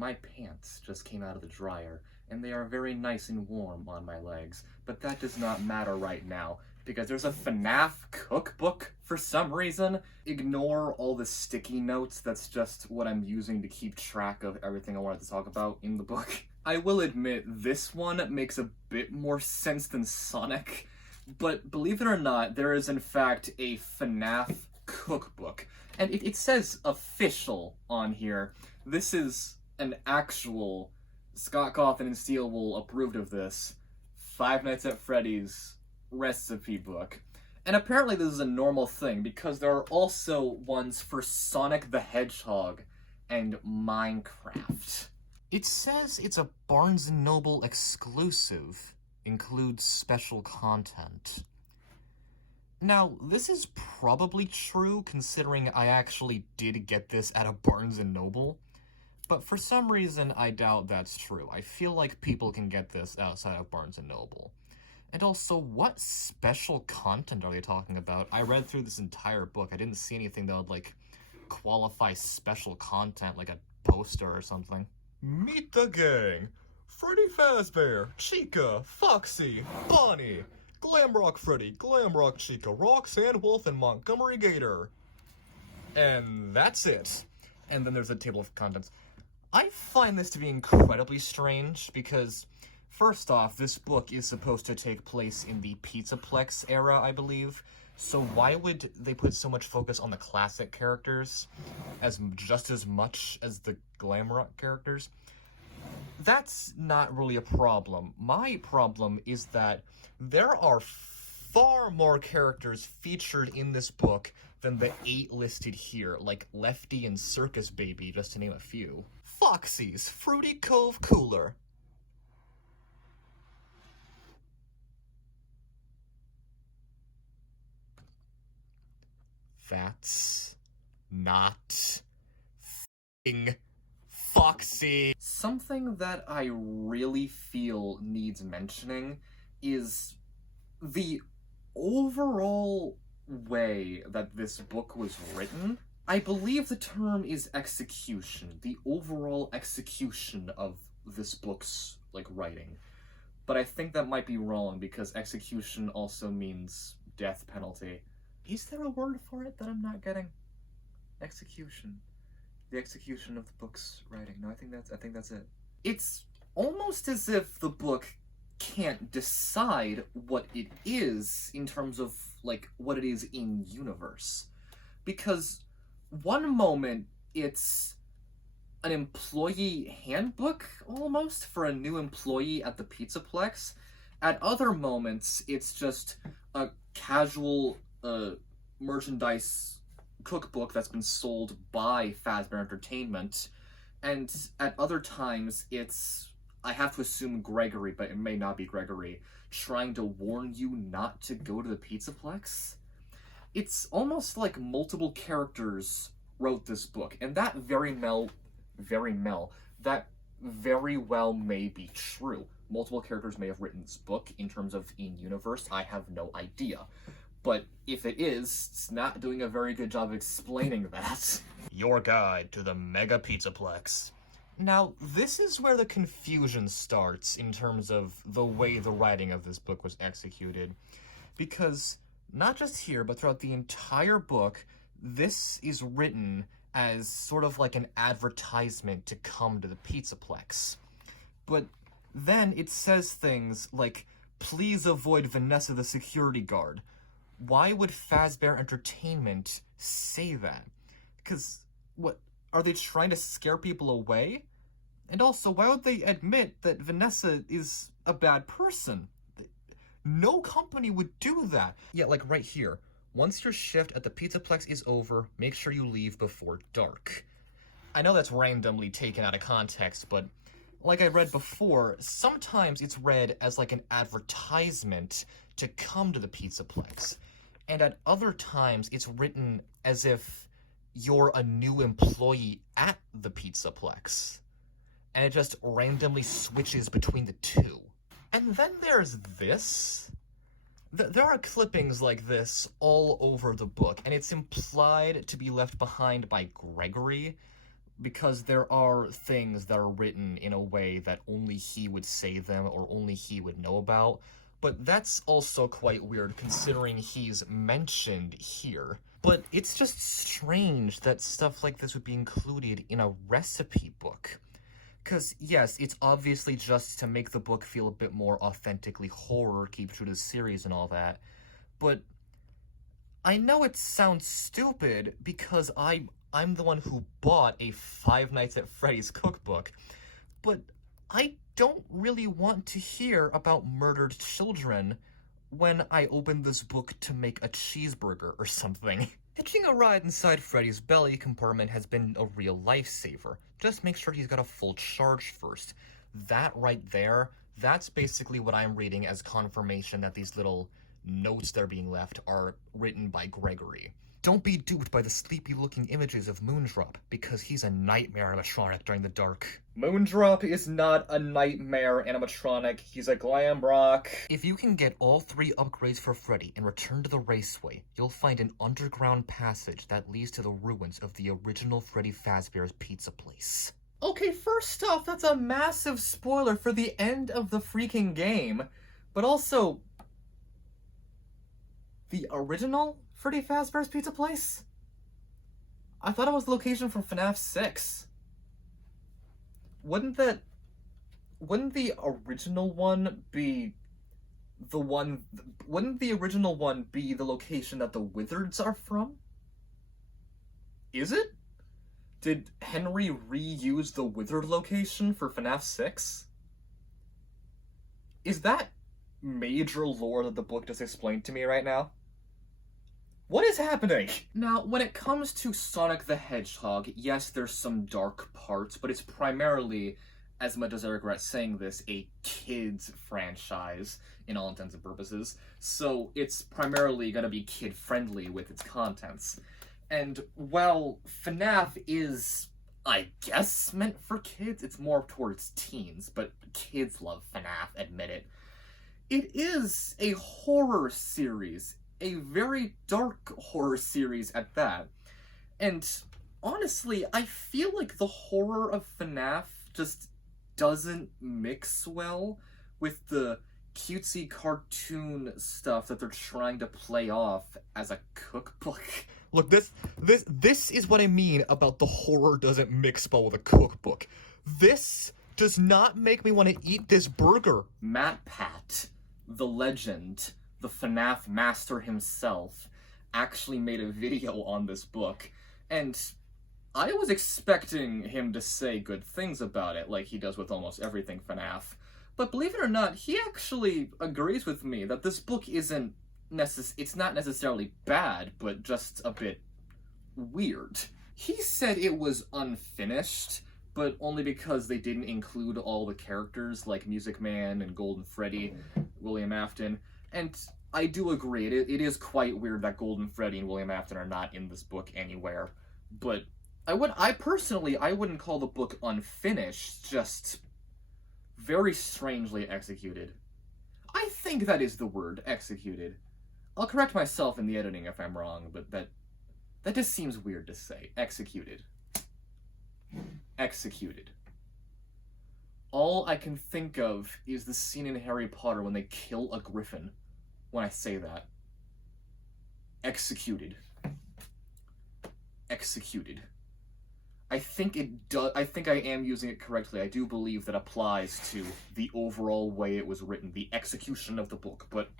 My pants just came out of the dryer, and they are very nice and warm on my legs, but that does not matter right now, because there's a FNaF cookbook for some reason. Ignore all the sticky notes, that's just what I'm using to keep track of everything I wanted to talk about in the book. I will admit, this one makes a bit more sense than Sonic, but believe it or not, there is in fact a FNaF cookbook. And it says official on here. This is an actual Scott Cawthon and Steelwool approved of this Five Nights at Freddy's recipe book. And apparently this is a normal thing because there are also ones for Sonic the Hedgehog and Minecraft. It says it's a Barnes & Noble exclusive, includes special content. Now, this is probably true considering I actually did get this at a Barnes & Noble, but for some reason I doubt that's true. I feel like people can get this outside of Barnes & Noble. And also, what special content are they talking about? I read through this entire book. I didn't see anything that would, like, qualify special content, like a poster or something. Meet the gang. Freddy Fazbear, Chica, Foxy, Bonnie, Glamrock Freddy, Glamrock Chica, Roxanne Wolf, and Montgomery Gator. And that's it. And then there's a table of contents. I find this to be incredibly strange because, first off, this book is supposed to take place in the Pizzaplex era, I believe. So why would they put so much focus on the classic characters just as much as the Glamrock characters? That's not really a problem. My problem is that there are far more characters featured in this book than the 8 listed here, like Lefty and Circus Baby, just to name a few. Foxy's Fruity Cove Cooler. That's not f***ing Foxy. Something that I really feel needs mentioning is the overall way that this book was written. I believe the term is execution, the overall execution of this book's, like, writing. But I think that might be wrong because execution also means death penalty. Is there a word for it that I'm not getting? Execution. The execution of the book's writing. No, I think that's it. It's almost as if the book can't decide what it is in terms of, like, what it is in universe. Because one moment it's an employee handbook, almost, for a new employee at the Pizzaplex. At other moments, it's just a casual merchandise cookbook that's been sold by Fazbear Entertainment, and at other times it's, I have to assume Gregory, but it may not be Gregory, trying to warn you not to go to the Pizzaplex. It's almost like multiple characters wrote this book, and that very well may be true. Multiple characters may have written this book. In terms of in-universe, I have no idea. But if it is, it's not doing a very good job explaining that. Your guide to the Mega Pizzaplex. Now, this is where the confusion starts in terms of the way the writing of this book was executed. Because, not just here, but throughout the entire book, this is written as sort of like an advertisement to come to the Pizzaplex. But then it says things like, "Please avoid Vanessa the security guard." Why would Fazbear Entertainment say that? Because, what, are they trying to scare people away? And also, why would they admit that Vanessa is a bad person? No company would do that. Yeah, like right here. Once your shift at the Pizzaplex is over, make sure you leave before dark. I know that's randomly taken out of context, but like I read before, sometimes it's read as like an advertisement to come to the Pizzaplex. And at other times, it's written as if you're a new employee at the Pizzaplex. And it just randomly switches between the two. And then there's this. There are clippings like this all over the book, and it's implied to be left behind by Gregory, because there are things that are written in a way that only he would say them or only he would know about, but that's also quite weird considering he's mentioned here. But it's just strange that stuff like this would be included in a recipe book. Because, yes, it's obviously just to make the book feel a bit more authentically horror, keep true to the series and all that, but I know it sounds stupid because I'm the one who bought a Five Nights at Freddy's cookbook, but I don't really want to hear about murdered children when I open this book to make a cheeseburger or something. Hitching a ride inside Freddy's belly compartment has been a real lifesaver. Just make sure he's got a full charge first. That right there, that's basically what I'm reading as confirmation that these little notes that are being left are written by Gregory. Don't be duped by the sleepy-looking images of Moondrop, because he's a nightmare animatronic during the dark. Moondrop is not a nightmare animatronic, he's a glam rock. If you can get all 3 upgrades for Freddy and return to the raceway, you'll find an underground passage that leads to the ruins of the original Freddy Fazbear's pizza place. Okay, first off, that's a massive spoiler for the end of the freaking game. But also, the original Freddy Fazbear's Pizza Place? I thought it was the location from FNaF 6. Wouldn't the original one be wouldn't the original one be the location that the Wizards are from? Is it? Did Henry reuse the Wizard location for FNaF 6? Is that major lore that the book just explained to me right now? What is happening? Now, when it comes to Sonic the Hedgehog, yes, there's some dark parts, but it's primarily, as much as I regret saying this, a kids franchise in all intents and purposes. So it's primarily going to be kid-friendly with its contents. And while FNaF is, I guess, meant for kids, it's more towards teens, but kids love FNaF, admit it. It is a horror series. A very dark horror series at that. And honestly, I feel like the horror of FNaF just doesn't mix well with the cutesy cartoon stuff that they're trying to play off as a cookbook. Look, this is what I mean about the horror doesn't mix well with a cookbook. This does not make me want to eat this burger. MatPat, the legend, the FNaF master himself, actually made a video on this book, and I was expecting him to say good things about it, like he does with almost everything FNaF. But believe it or not, he actually agrees with me that this book isn't it's not necessarily bad, but just a bit weird. He said it was unfinished, but only because they didn't include all the characters like Music Man and Golden Freddy, William Afton. And I do agree, it is quite weird that Golden Freddy and William Afton are not in this book anywhere. But I wouldn't call the book unfinished, just very strangely executed. I think that is the word, executed. I'll correct myself in the editing if I'm wrong, but that just seems weird to say. Executed. Executed. All I can think of is the scene in Harry Potter when they kill a griffin. When I say that. Executed. Executed. I think I am using it correctly. I do believe that applies to the overall way it was written, the execution of the book, but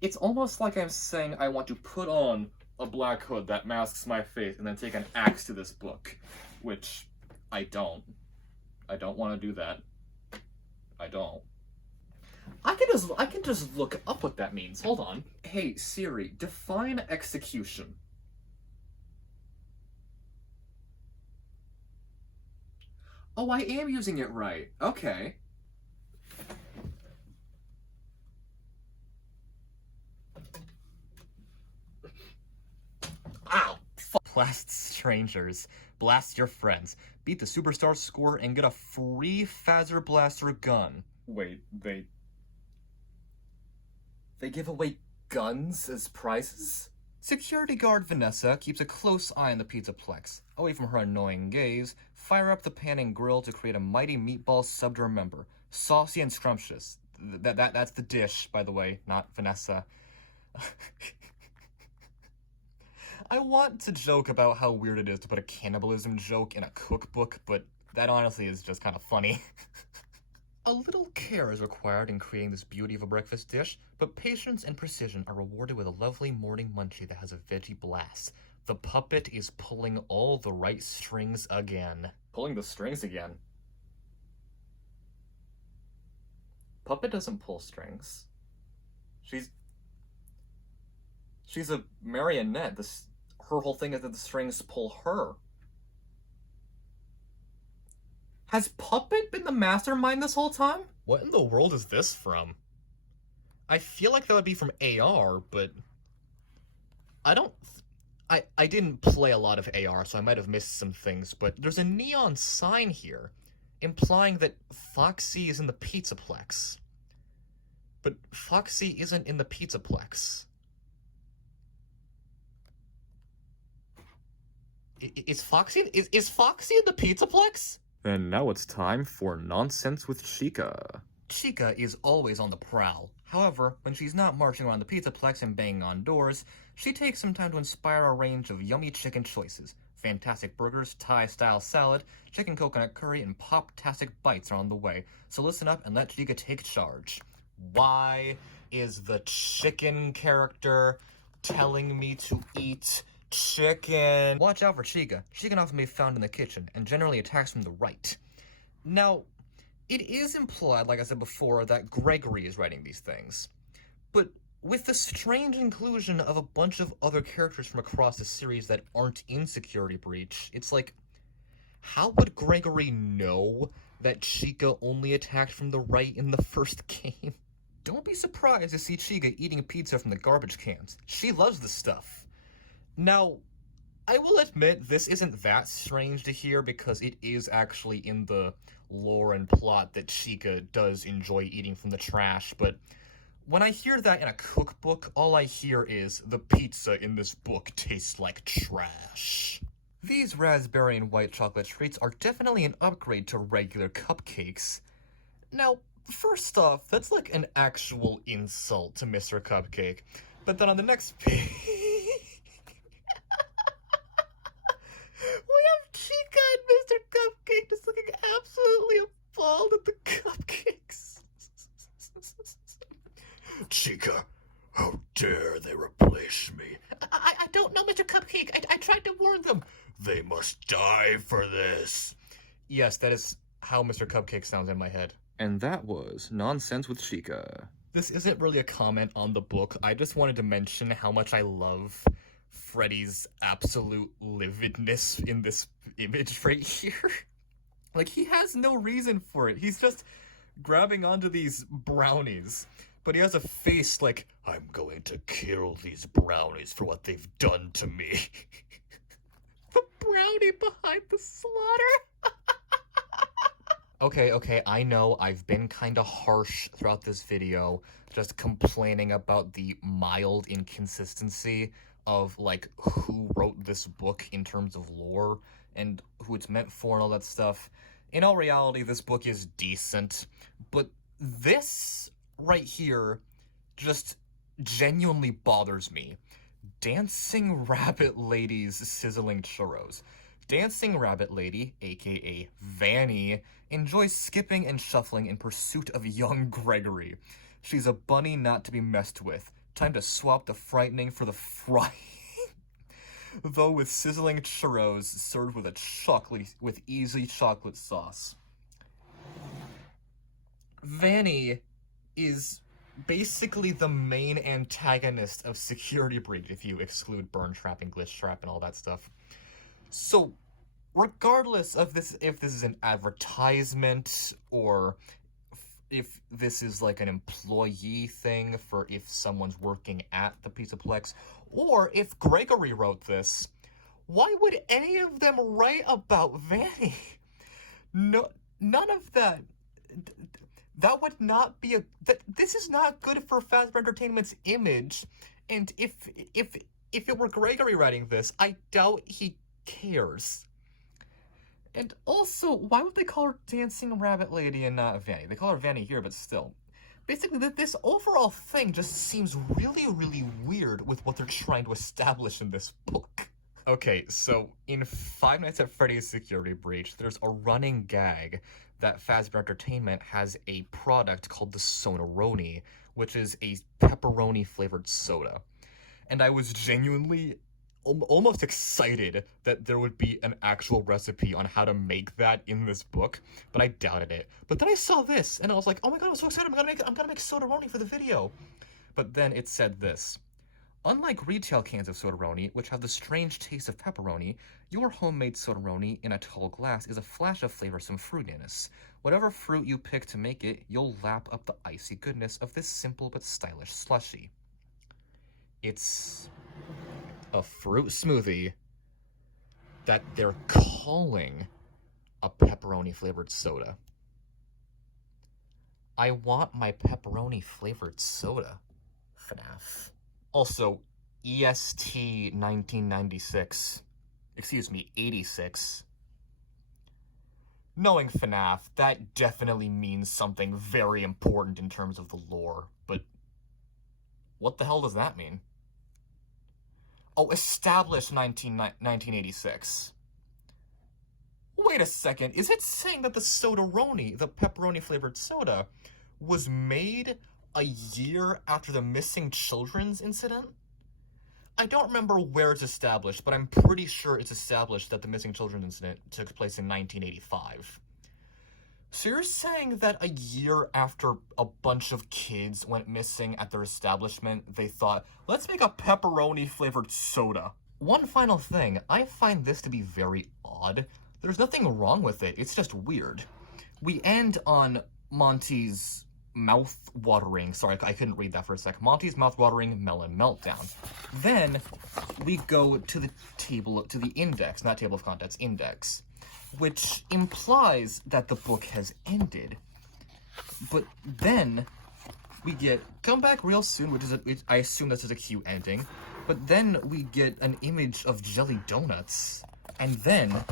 it's almost like I'm saying I want to put on a black hood that masks my face and then take an axe to this book, which I don't. I don't want to do that. I don't. I can just look up what that means. Hold on. Hey, Siri, define execution. Oh, I am using it right. Okay. Ow! Blast strangers, blast your friends, beat the superstar score, and get a free Phaser Blaster gun. Wait, they give away guns as prizes? Security guard Vanessa keeps a close eye on the Pizzaplex. Away from her annoying gaze, fire up the pan and grill to create a mighty meatball sub to remember. Saucy and scrumptious. That's the dish, by the way, not Vanessa. I want to joke about how weird it is to put a cannibalism joke in a cookbook, but that honestly is just kind of funny. A little care is required in creating this beauty of a breakfast dish, but patience and precision are rewarded with a lovely morning munchie that has a veggie blast. The puppet is pulling all the right strings again. Pulling the strings again? Puppet doesn't pull strings. She's a marionette. Her whole thing is that the strings pull her. Has Puppet been the mastermind this whole time? What in the world is this from? I feel like that would be from AR, but I didn't play a lot of AR, so I might have missed some things, but there's a neon sign here implying that Foxy is in the Pizzaplex. But Foxy isn't in the Pizzaplex. Is Foxy in the Pizzaplex? And now it's time for Nonsense with Chica. Chica is always on the prowl. However, when she's not marching around the Pizzaplex and banging on doors, she takes some time to inspire a range of yummy chicken choices. Fantastic burgers, Thai-style salad, chicken coconut curry, and pop-tastic bites are on the way. So listen up and let Chica take charge. Why is the chicken character telling me to eat chicken? Watch out for Chica. She can often be found in the kitchen and generally attacks from the right. Now, it is implied, like I said before, that Gregory is writing these things. But with the strange inclusion of a bunch of other characters from across the series that aren't in Security Breach, it's like, how would Gregory know that Chica only attacked from the right in the first game? Don't be surprised to see Chica eating pizza from the garbage cans. She loves the stuff. Now, I will admit this isn't that strange to hear because it is actually in the lore and plot that Chica does enjoy eating from the trash, but when I hear that in a cookbook, all I hear is, the pizza in this book tastes like trash. These raspberry and white chocolate treats are definitely an upgrade to regular cupcakes. Now, first off, that's like an actual insult to Mr. Cupcake, but then on the next page, we have Chica and Mr. Cupcake just looking absolutely appalled at the cupcakes. Chica, how dare they replace me? I don't know, Mr. Cupcake. I tried to warn them. They must die for this. Yes, that is how Mr. Cupcake sounds in my head. And that was Nonsense with Chica. This isn't really a comment on the book. I just wanted to mention how much I love Freddy's absolute lividness in this image right here. Like, he has no reason for it. He's just grabbing onto these brownies. But he has a face like, I'm going to kill these brownies for what they've done to me. The brownie behind the slaughter. Okay, I know I've been kind of harsh throughout this video, just complaining about the mild inconsistency of, like, who wrote this book in terms of lore and who it's meant for and all that stuff. In all reality, this book is decent, but this right here just genuinely bothers me. Dancing Rabbit Lady's Sizzling Churros. Dancing Rabbit Lady, aka Vanny, enjoys skipping and shuffling in pursuit of young Gregory. She's a bunny not to be messed with. Time to swap the frightening for the frightening. Though with sizzling churros served with easy chocolate sauce. Vanny is basically the main antagonist of Security Breach if you exclude Burn Trap and Glitch Trap and all that stuff. So, regardless of this, if this is an advertisement or if this is like an employee thing for if someone's working at the Pizzaplex, or if Gregory wrote this, why would any of them write about Vanny? No, none of that. That would not be this is not good for Fazbear Entertainment's image, and if If it were Gregory writing this, I doubt he cares. And also, why would they call her Dancing Rabbit Lady and not Vanny? They call her Vanny here, but still. Basically, this overall thing just seems really, really weird with what they're trying to establish in this book. Okay, so in Five Nights at Freddy's Security Breach, there's a running gag that Fazbear Entertainment has a product called the Soda-Roni, which is a pepperoni-flavored soda. And I was genuinely almost excited that there would be an actual recipe on how to make that in this book, but I doubted it. But then I saw this, and I was like, oh my god, I'm so excited, I'm gonna make Soda-Roni for the video. But then it said this. Unlike retail cans of Soda-Roni, which have the strange taste of pepperoni, your homemade Soda-Roni in a tall glass is a flash of flavorsome fruitiness. Whatever fruit you pick to make it, you'll lap up the icy goodness of this simple but stylish slushie. It's a fruit smoothie that they're calling a pepperoni-flavored soda. I want my pepperoni-flavored soda, FNaF. Also, EST 1996. Excuse me, 86. Knowing FNaF, that definitely means something very important in terms of the lore, but what the hell does that mean? Oh, established 1986. Wait a second, is it saying that the Soda-Roni, the pepperoni-flavored soda, was made a year after the missing children's incident? I don't remember where it's established, but I'm pretty sure it's established that the missing children's incident took place in 1985. So you're saying that a year after a bunch of kids went missing at their establishment, they thought, let's make a pepperoni-flavored soda. One final thing, I find this to be very odd. There's nothing wrong with it, it's just weird. We end on Monty's mouth-watering, sorry, I couldn't read that for a sec. Monty's mouth-watering melon meltdown. Then we go to the table, to the index, not table of contents, index, which implies that the book has ended. But then we get come back real soon, which is I assume this is a cute ending. But then we get an image of jelly donuts, and then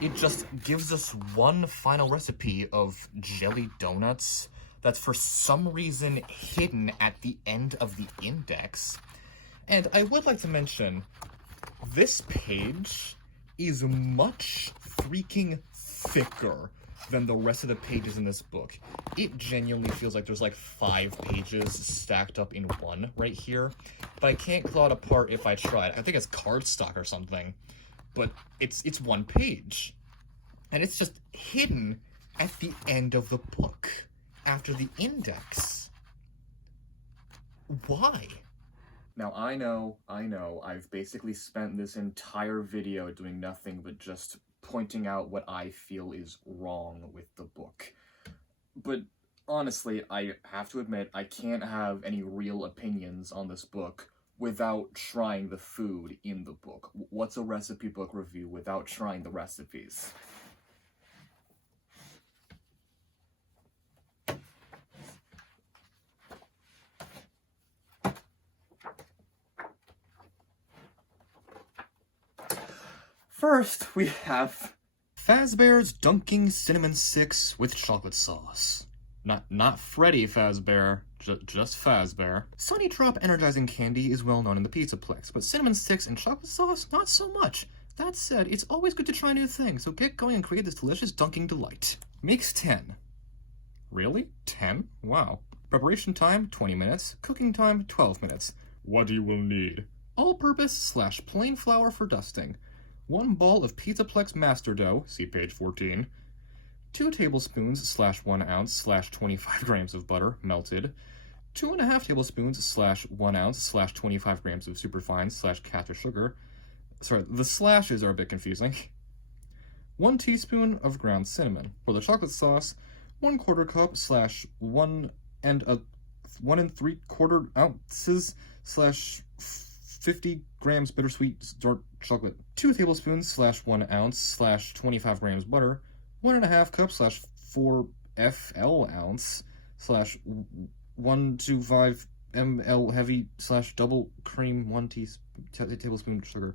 it just gives us one final recipe of jelly donuts that's for some reason hidden at the end of the index. And I would like to mention, this page is much freaking thicker than the rest of the pages in this book. It genuinely feels like there's like 5 pages stacked up in one right here, but I can't claw it apart if I tried. I think it's cardstock or something, but it's one page. And it's just hidden at the end of the book, after the index. Why? Now, I know, I've basically spent this entire video doing nothing but just pointing out what I feel is wrong with the book. But honestly, I have to admit, I can't have any real opinions on this book without trying the food in the book. What's a recipe book review without trying the recipes? First, we have Fazbear's Dunking Cinnamon Sticks with chocolate sauce. Not Freddy Fazbear, just Fazbear. Sunny Drop energizing candy is well known in the Pizzaplex, but cinnamon sticks and chocolate sauce, not so much. That said, it's always good to try new things, so get going and create this delicious dunking delight. Makes 10. Really? 10? Wow. Preparation time, 20 minutes. Cooking time, 12 minutes. What you will need. All-purpose / plain flour for dusting. 1 ball of Pizzaplex master dough, see page 14. 2 tablespoons / 1 ounce / 25 grams of butter, melted. 2.5 tablespoons / 1 ounce / 25 grams of superfine / caster sugar. Sorry, the slashes are a bit confusing. 1 teaspoon of ground cinnamon. For the chocolate sauce, 1/4 cup / 1 3/4 ounces / 50 grams bittersweet dark chocolate. 2 tablespoons / 1 ounce / 25 grams butter. 1.5 cups / 4 FL ounce / 125 ml heavy / double cream 1 tablespoon sugar.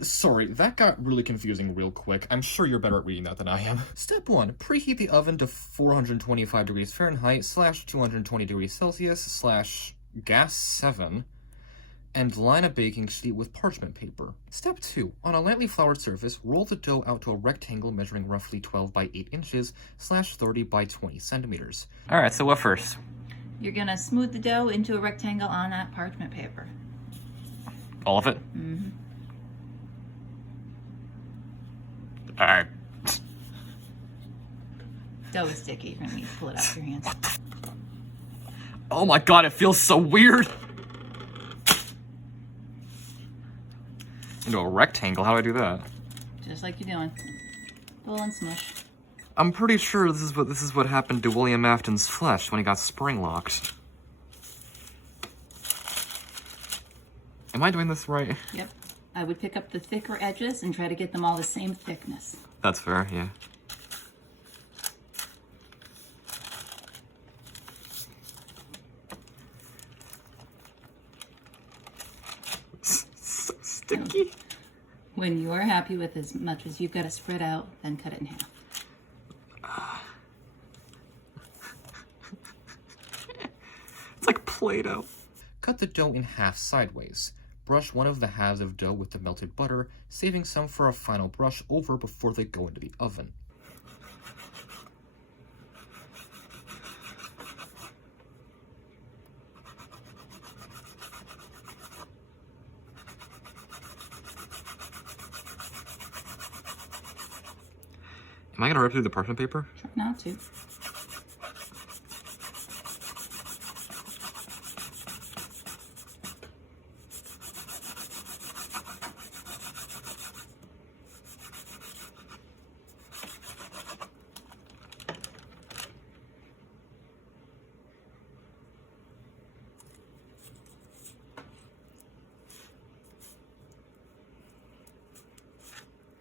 Sorry, that got really confusing real quick. I'm sure you're better at reading that than I am. Step 1. Preheat the oven to 425 degrees Fahrenheit / 220 degrees Celsius / gas 7 and line a baking sheet with parchment paper. Step 2. On a lightly floured surface, roll the dough out to a rectangle measuring roughly 12 by 8 inches / 30 by 20 centimeters. Alright, so what first? You're gonna smooth the dough into a rectangle on that parchment paper. All of it? Mm-hmm. Alright. Dough is sticky. You're gonna need to pull it out of your hands. Oh my god, it feels so weird! Into a rectangle, how do I do that? Just like you're doing. Pull and smush. I'm pretty sure this is what happened to William Afton's flesh when he got spring locked. Am I doing this right? Yep. I would pick up the thicker edges and try to get them all the same thickness. That's fair, yeah. So sticky. When you are happy with as much as you've got to spread out, then cut it in half. It's like Play-Doh. Cut the dough in half sideways. Brush one of the halves of dough with the melted butter, saving some for a final brush over before they go into the oven. Am I gonna rip through the parchment paper? Try not to.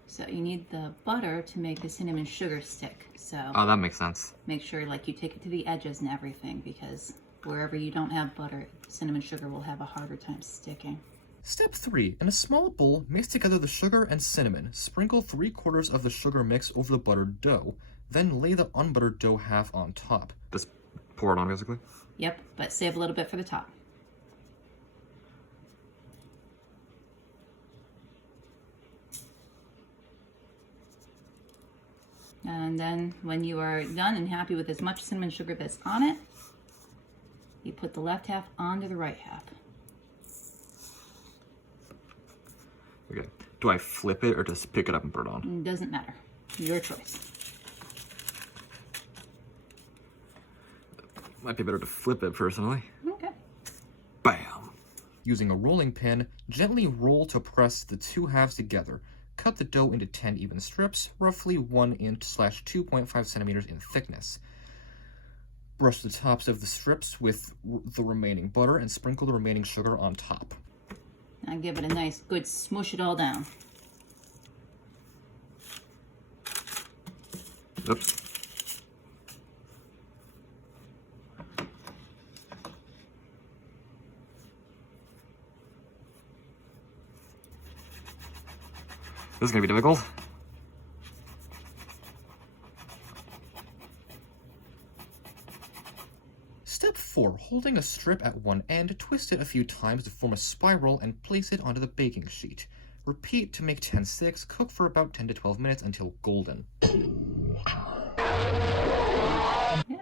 So you need the butter to make the cinnamon sugar stick. So Oh, that makes sense. make sure like you take it to the edges and everything, because wherever you don't have butter, cinnamon sugar will have a harder time sticking. Step 3. In a small bowl, mix together the sugar and cinnamon. Sprinkle 3/4 of the sugar mix over the buttered dough. Then lay the unbuttered dough half on top. Just pour it on, basically? Yep, but save a little bit for the top. And then when you are done and happy with as much cinnamon sugar that's on it, you put the left half onto the right half. Okay. Do I flip it or just pick it up and put it on? It doesn't matter. Your choice. Might be better to flip it, personally. Okay. Bam! Using a rolling pin, gently roll to press the two halves together. Cut the dough into 10 even strips, roughly 1 inch / 2.5 centimeters in thickness. Brush the tops of the strips with the remaining butter and sprinkle the remaining sugar on top. Now give it a nice good smush it all down. Oops. This is gonna be difficult. Step 4. Holding a strip at one end, twist it a few times to form a spiral and place it onto the baking sheet. Repeat to make 10 sticks. Cook for about 10 to 12 minutes until golden. Yeah,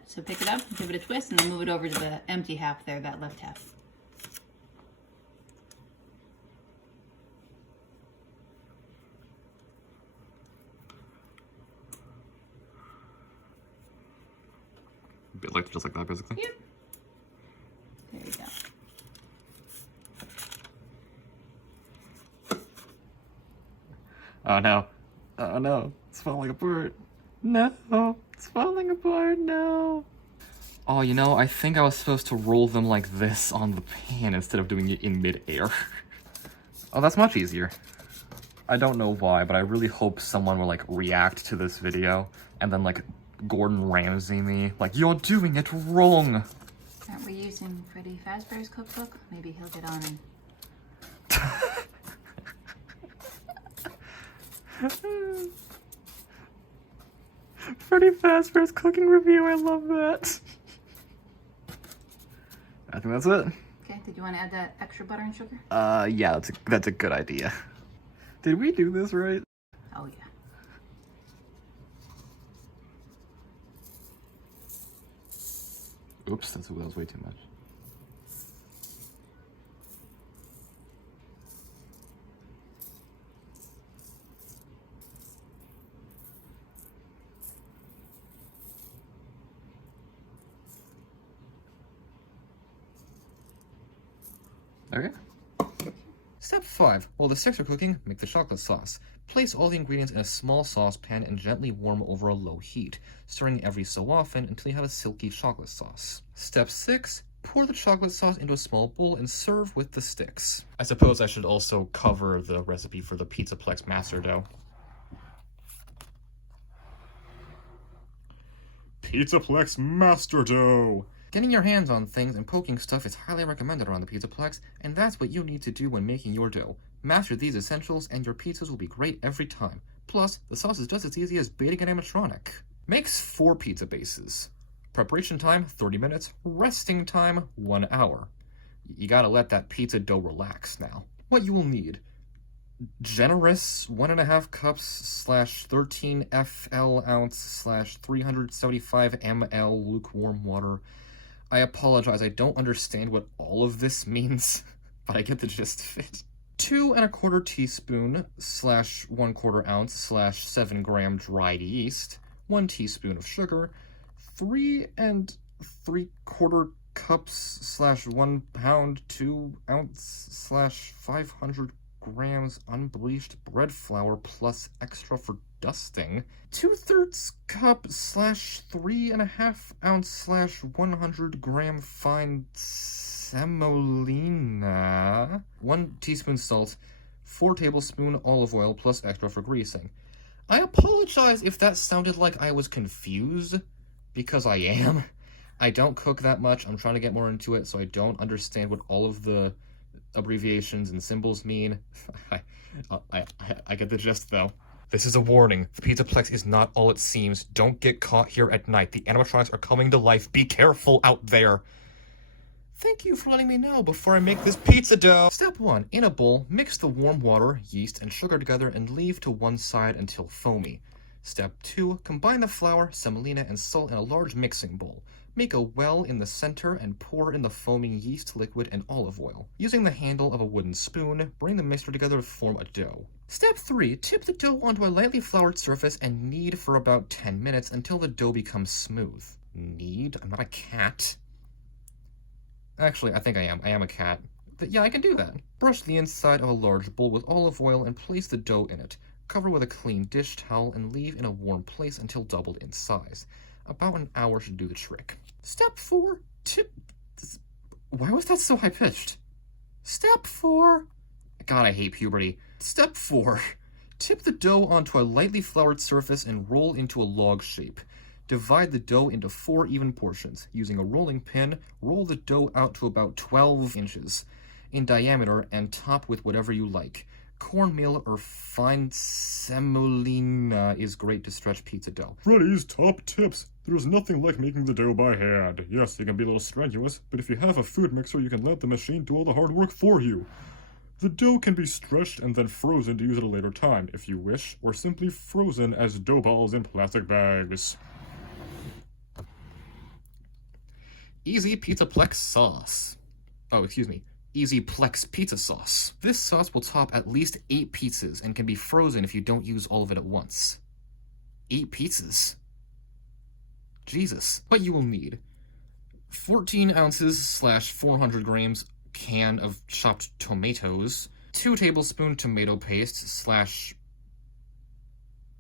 so pick it up, give it a twist, and then move it over to the empty half there, that left half. Just like that, basically? Yep. There you go. Oh no. Oh no. It's falling apart. No. It's falling apart. No. Oh, you know, I think I was supposed to roll them like this on the pan instead of doing it in mid-air. Oh, that's much easier. I don't know why, but I really hope someone will, like, react to this video and then, like, Gordon Ramsay me. Like, you're doing it wrong. Aren't we using Freddy Fazbear's cookbook? Maybe he'll get on and... Freddy Fazbear's cooking review, I love that. I think that's it. Okay, did you want to add that extra butter and sugar? Yeah, that's a good idea. Did we do this right? Oh, yeah. Oops, that was way too much. Okay. Step 5. While the sticks are cooking, make the chocolate sauce. Place all the ingredients in a small saucepan and gently warm over a low heat, stirring every so often until you have a silky chocolate sauce. Step 6. Pour the chocolate sauce into a small bowl and serve with the sticks. I suppose I should also cover the recipe for the Pizzaplex master dough. Pizzaplex master dough! Getting your hands on things and poking stuff is highly recommended around the Pizzaplex, and that's what you need to do when making your dough. Master these essentials and your pizzas will be great every time. Plus, the sauce is just as easy as baiting an animatronic. Makes 4 pizza bases. Preparation time, 30 minutes. Resting time, 1 hour. You gotta let that pizza dough relax now. What you will need: generous 1.5 cups / 13 FL ounce / 375 ml lukewarm water. I apologize, I don't understand what all of this means, but I get the gist of it. 2¼ teaspoon / 1/4 ounce / 7 gram dried yeast, 1 teaspoon of sugar, 3 3/4 cups / 1 pound 2 ounce / 500 grams unbleached bread flour plus extra for dusting, 2/3 cup / 3.5 ounce / 100 gram fine semolina, 1 teaspoon salt, 4 tablespoon olive oil plus extra for greasing. I apologize if that sounded like I was confused, because I am. I don't cook that much. I'm trying to get more into it, so I don't understand what all of the abbreviations and symbols mean. I get the gist, though. This is a warning. The Pizzaplex is not all it seems. Don't get caught here at night. The animatronics are coming to life. Be careful out there. Thank you for letting me know before I make this pizza dough. Step 1. In a bowl, mix the warm water, yeast, and sugar together and leave to one side until foamy. Step 2. Combine the flour, semolina, and salt in a large mixing bowl. Make a well in the center and pour in the foaming yeast liquid and olive oil. Using the handle of a wooden spoon, bring the mixture together to form a dough. Step 3. Tip the dough onto a lightly floured surface and knead for about 10 minutes until the dough becomes smooth. Knead? I'm not a cat. Actually, I think I am. I am a cat. But yeah, I can do that. Brush the inside of a large bowl with olive oil and place the dough in it. Cover with a clean dish towel and leave in a warm place until doubled in size. About an hour should do the trick. Step 4. Why was that so high-pitched? Step 4. God, I hate puberty. Step 4. Tip the dough onto a lightly floured surface and roll into a log shape. Divide the dough into 4 even portions. Using a rolling pin, roll the dough out to about 12 inches in diameter and top with whatever you like. Cornmeal or fine semolina is great to stretch pizza dough. Freddy's top tips. There's nothing like making the dough by hand. Yes, it can be a little strenuous, but if you have a food mixer, you can let the machine do all the hard work for you. The dough can be stretched and then frozen to use at a later time, if you wish, or simply frozen as dough balls in plastic bags. Easy Pizzaplex sauce. Oh, excuse me. Easy Plex pizza sauce. This sauce will top at least 8 pizzas and can be frozen if you don't use all of it at once. 8 pizzas? Jesus. What you will need: 14 ounces / 400 grams can of chopped tomatoes, 2 tablespoon tomato paste /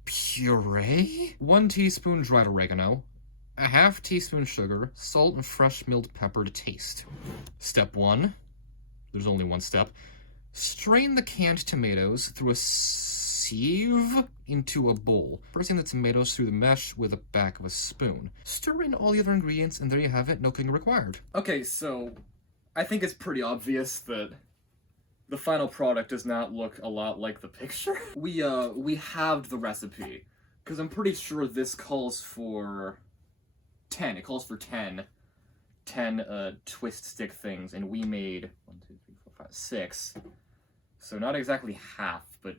puree, 1 teaspoon dried oregano, a ½ teaspoon sugar, salt and fresh milled pepper to taste. Step 1. There's only one step. Strain the canned tomatoes through a sieve into a bowl, pressing the tomatoes through the mesh with the back of a spoon. Stir in all the other ingredients, and there you have it, no cooking required. Okay, so I think it's pretty obvious that the final product does not look a lot like the picture. We halved the recipe, because I'm pretty sure this calls for 10. It calls for 10 twist stick things, and we made 1, 2, 3, 4, 5, 6. So not exactly half, but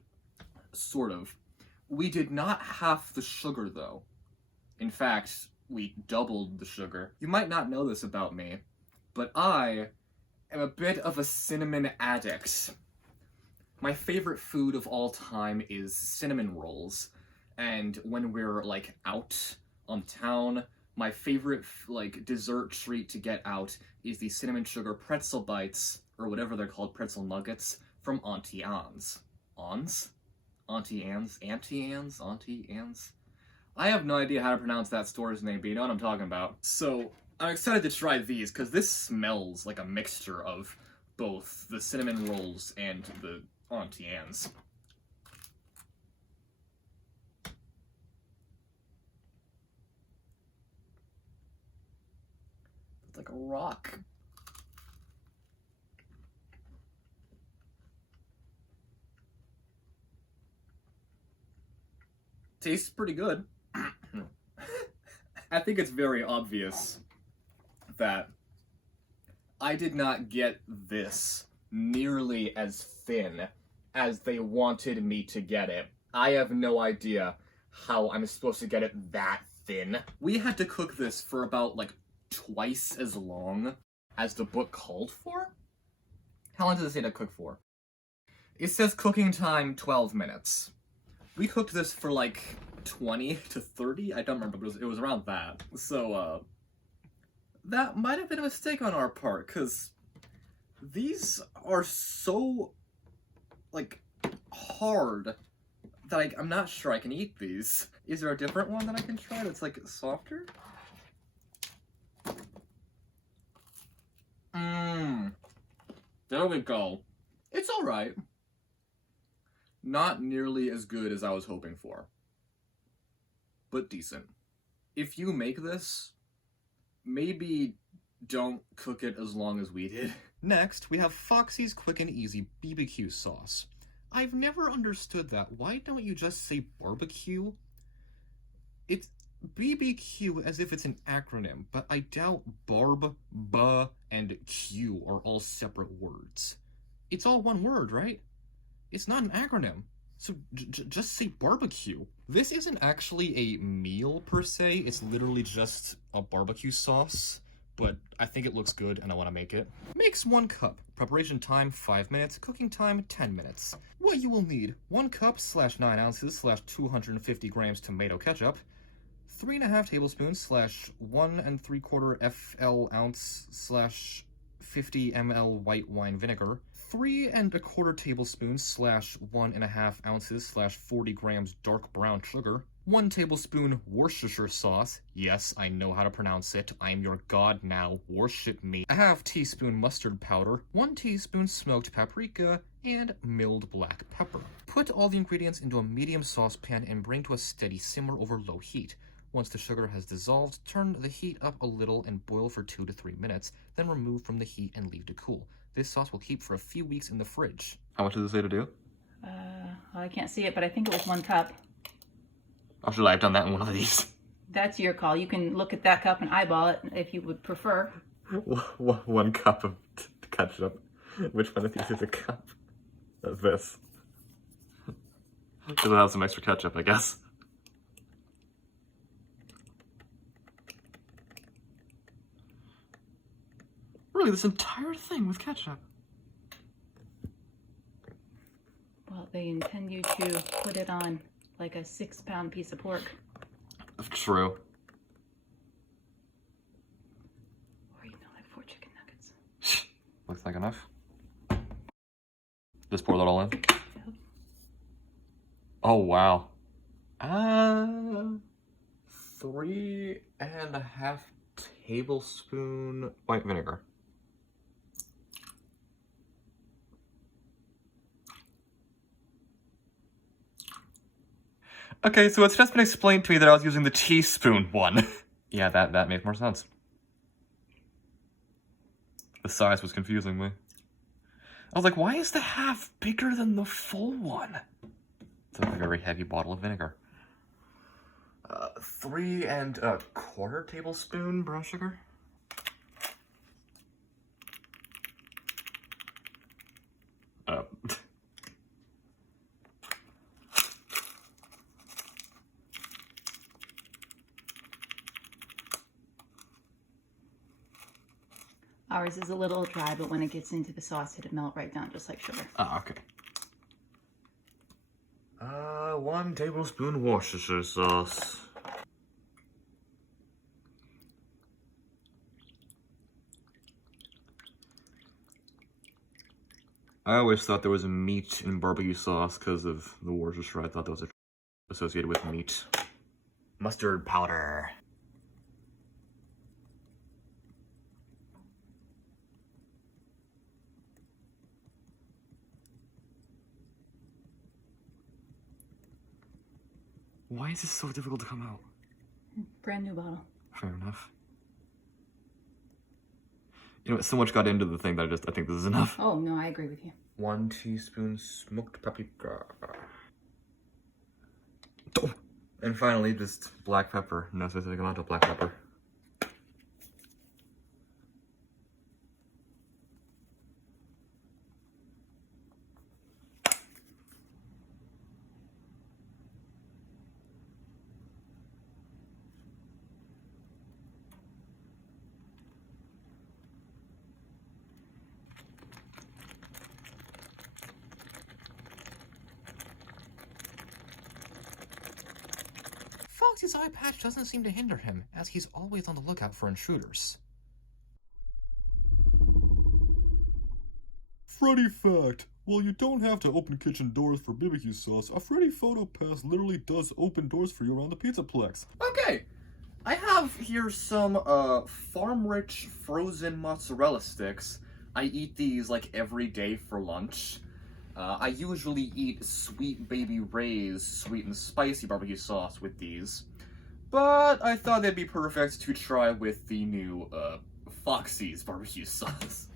sort of. We did not half the sugar, though. In fact, we doubled the sugar. You might not know this about me, but I am a bit of a cinnamon addict. My favorite food of all time is cinnamon rolls, and when we're, like, out on town, my favorite, like, dessert treat to get out is the cinnamon sugar pretzel bites, or whatever they're called, pretzel nuggets, from Auntie Anne's. Auntie Anne's? I have no idea how to pronounce that store's name, but you know what I'm talking about. So, I'm excited to try these, because this smells like a mixture of both the cinnamon rolls and the Auntie Anne's. It's like a rock. Tastes pretty good. I think it's very obvious that I did not get this nearly as thin as they wanted me to get it. I have no idea how I'm supposed to get it that thin. We had to cook this for about, like, twice as long as the book called for? How long does it say to cook for? It says cooking time 12 minutes. We cooked this for like 20 to 30, I don't remember, but it was around that. So, that might have been a mistake on our part, because these are so, like, hard that I'm not sure I can eat these. Is there a different one that I can try that's, like, softer? There we go. It's alright. Not nearly as good as I was hoping for, but decent. If you make this, maybe don't cook it as long as we did. Next, we have Foxy's Quick and Easy BBQ sauce. I've never understood that. Why don't you just say barbecue? It's BBQ as if it's an acronym, but I doubt barb, buh, and Q are all separate words. It's all one word, right? It's not an acronym, so just say barbecue. This isn't actually a meal per se, it's literally just a barbecue sauce, but I think it looks good and I want to make it. Makes 1 cup. Preparation time 5 minutes, cooking time 10 minutes. What you will need: 1 cup / 9 ounces / 250 grams tomato ketchup, 3.5 tablespoons / 1 3/4 FL ounce / 50 ml white wine vinegar, 3 1/4 tablespoons / 1.5 ounces / 40 grams dark brown sugar, 1 tablespoon Worcestershire sauce. Yes, I know how to pronounce it. I'm your god now. Worship me. 1/2 teaspoon mustard powder, 1 teaspoon smoked paprika, and milled black pepper. Put all the ingredients into a medium saucepan and bring to a steady simmer over low heat. Once the sugar has dissolved, turn the heat up a little and boil for 2 to 3 minutes, then remove from the heat and leave to cool. This sauce will keep for a few weeks in the fridge. How much does it say to do? Well, I can't see it, but I think it was 1 cup. Oh, should I have done that in one of these? That's your call. You can look at that cup and eyeball it if you would prefer. 1 cup of ketchup. Which one of these is a cup? That's this. Because it has some extra ketchup, I guess. Really, this entire thing with ketchup? Well, they intend you to put it on like a 6-pound piece of pork. True. Or like 4 chicken nuggets. Looks like enough. Just pour that all in? Yep. Oh, wow. 3.5 tablespoon white vinegar. Okay, so it's just been explained to me that I was using the teaspoon one. Yeah, that makes more sense. The size was confusing me. I was like, why is the half bigger than the full one? It's a very heavy bottle of vinegar. 3 1/4 tablespoon brown sugar. Ours is a little dry, but when it gets into the sauce, it'll melt right down, just like sugar. Ah, okay. 1 tablespoon Worcestershire sauce. I always thought there was a meat in barbecue sauce because of the Worcestershire. I thought that was associated with meat. Mustard powder. Why is this so difficult to come out? Brand new bottle. Fair enough. You know, so much got into the thing that I think this is enough. Oh, no, I agree with you. 1 teaspoon smoked paprika. Oh. And finally, just black pepper. No specific amount of black pepper. Foxy's eye patch doesn't seem to hinder him, as he's always on the lookout for intruders. Freddy fact. While you don't have to open kitchen doors for BBQ sauce, a Freddy Photo Pass literally does open doors for you around the Pizzaplex. Okay, I have here some Farm Rich frozen mozzarella sticks. I eat these like every day for lunch. I usually eat Sweet Baby Ray's sweet and spicy barbecue sauce with these, but I thought they'd be perfect to try with the new Foxy's barbecue sauce.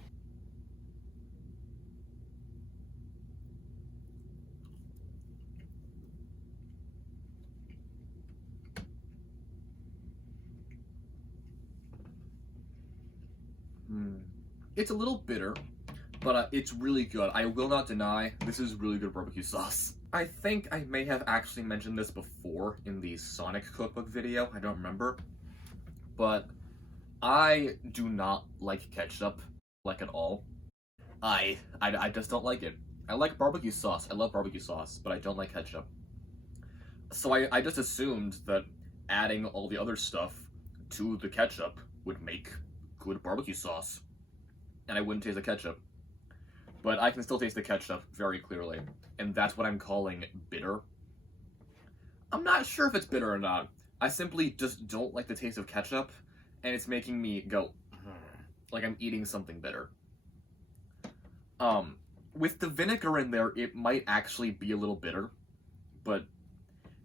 It's a little bitter, but it's really good. I will not deny, this is really good barbecue sauce. I think I may have actually mentioned this before in the Sonic cookbook video, I don't remember. But I do not like ketchup, like at all. I just don't like it. I like barbecue sauce, I love barbecue sauce, but I don't like ketchup. So I just assumed that adding all the other stuff to the ketchup would make good barbecue sauce. And I wouldn't taste the ketchup. But I can still taste the ketchup very clearly, and that's what I'm calling bitter. I'm not sure if it's bitter or not. I simply just don't like the taste of ketchup, and it's making me go, like I'm eating something bitter. With the vinegar in there, it might actually be a little bitter, but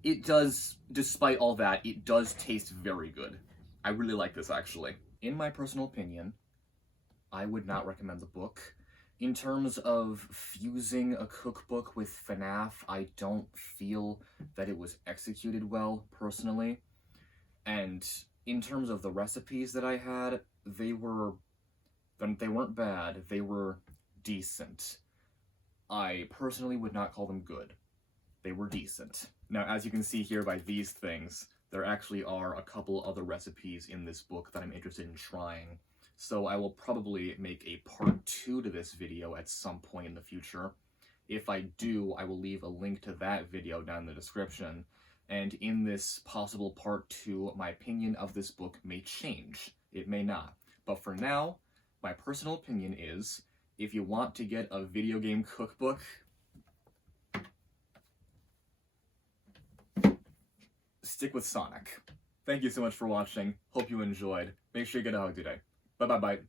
it does, despite all that, it does taste very good. I really like this, actually. In my personal opinion, I would not recommend the book. In terms of fusing a cookbook with FNaF, I don't feel that it was executed well, personally. And in terms of the recipes that I had, they weren't bad, they were decent. I personally would not call them good. They were decent. Now, as you can see here by these things, there actually are a couple other recipes in this book that I'm interested in trying. So I will probably make a part 2 to this video at some point in the future. If I do, I will leave a link to that video down in the description. And in this possible part 2, my opinion of this book may change. It may not. But for now, my personal opinion is, if you want to get a video game cookbook, stick with Sonic. Thank you so much for watching. Hope you enjoyed. Make sure you get a hug today. Bye-bye-bye.